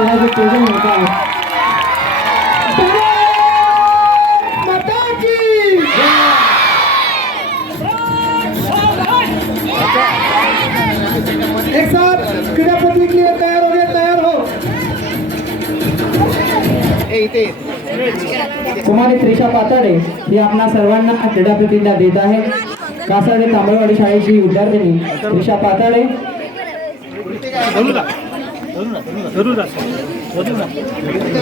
आणि पूजन होत आहे. एक साथ क्रीडापति के लिए तैयार हो गए, तैयार हो. कुमारी त्रिशा पाताडे ही आपणा सर्वांना क्रीडापतींना देत आहे. कासाडे तांबळवाडी शाळेची विद्यार्थिनी त्रिशा पाताडे.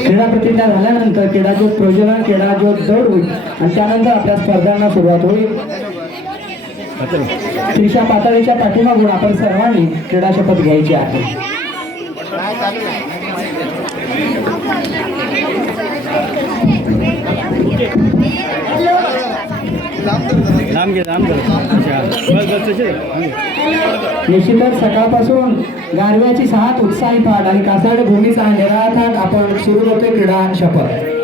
क्रीडापतींना झाल्यानंतर क्रीडाज्योत प्रज्वलन, क्रीडाज्योत दौड होईल आणि त्यानंतर आपल्या स्पर्धांना सुरुवात होईल. त्रिशा पाताळेच्या पाठीमागून आपण सर्वांनी क्रीडा शपथ घ्यायची आहे. निश्चितच सकाळपासून गारव्याची 7 उत्साही थाट आणि कासाडे भूमीचा निराळा थाट आपण सुरू होतोय क्रीडा शपथ.